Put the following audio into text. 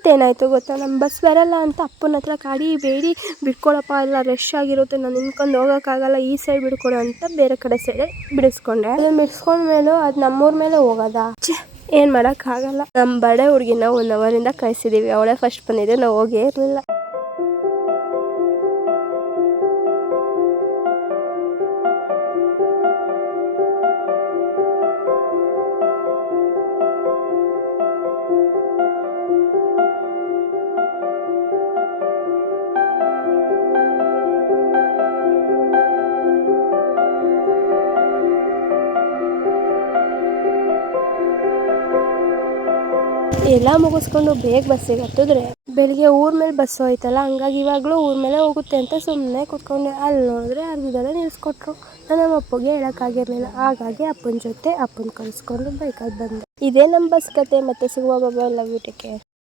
ಇವತ್ತೇನಾಯಿತು ಗೊತ್ತಾ, ನಮ್ಮ ಬಸ್ ಬರಲ್ಲ ಅಂತ ಅಪ್ಪನ ಹತ್ರ ಕಾಡಿ ಬೇಡಿ ಬಿಡ್ಕೊಳಪ್ಪ, ಎಲ್ಲ ರಶ್ ಆಗಿರುತ್ತೆ, ನಾನು ನಿಂತ್ಕೊಂಡು ಹೋಗೋಕ್ಕಾಗಲ್ಲ, ಈ ಸೈಡ್ ಬಿಡ್ಕೊಡು ಅಂತ ಬೇರೆ ಕಡೆ ಸೈಡ್ ಬಿಡಿಸ್ಕೊಂಡೆ. ಅದನ್ನ ಬಿಡಿಸ್ಕೊಂಡ್ಮೇಲೂ ಅದು ನಮ್ಮೂರ ಮೇಲೆ ಹೋಗೋದಾ, ಏನು ಮಾಡೋಕ್ಕಾಗಲ್ಲ. ನಮ್ಮ ಬಡೆ ಹುಡುಗಿನ 1 ಅವರಿಂದ ಕಾಯಿಸಿದ್ದೀವಿ, ಅವಳೇ ಫಸ್ಟ್ ಬಂದಿದ್ದೆ, ನಾವು ಹೋಗೇ ಇರಲಿಲ್ಲ. ಎಲ್ಲ ಮುಗಿಸ್ಕೊಂಡು ಬೇಗ ಬಸ್ಸಿಗೆ ಹತ್ತಿದ್ರೆ ಬೆಳಿಗ್ಗೆ ಊರ ಮೇಲೆ ಬಸ್ ಹೋಯ್ತಲ್ಲ, ಹಂಗಾಗಿ ಇವಾಗಲೂ ಊರ ಮೇಲೆ ಹೋಗುತ್ತೆ ಅಂತ ಸುಮ್ಮನೆ ಕೂತ್ಕೊಂಡೆ. ಅಲ್ಲಿ ನೋಡಿದ್ರೆ ಅರ್ಧದಲ್ಲೇ ನಿಲ್ಲಿಸ್ಕೊಟ್ರು. ನಮ್ಮ ಅಪ್ಪಗೆ ಹೇಳೋಕ್ಕಾಗಿರಲಿಲ್ಲ, ಹಾಗಾಗಿ ಅಪ್ಪನ ಜೊತೆ ಅಪ್ಪನ ಕಳಿಸ್ಕೊಂಡು ಬೈಕಲ್ಲಿ ಬಂದೆ. ಇದೇ ನಮ್ಮ ಬಸ್ ಕತೆ. ಮತ್ತೆ ಸಿಗುವ. ಬಾಯ್, ಲವ್ ಯು, ಟೇಕ್ ಕೇರ್.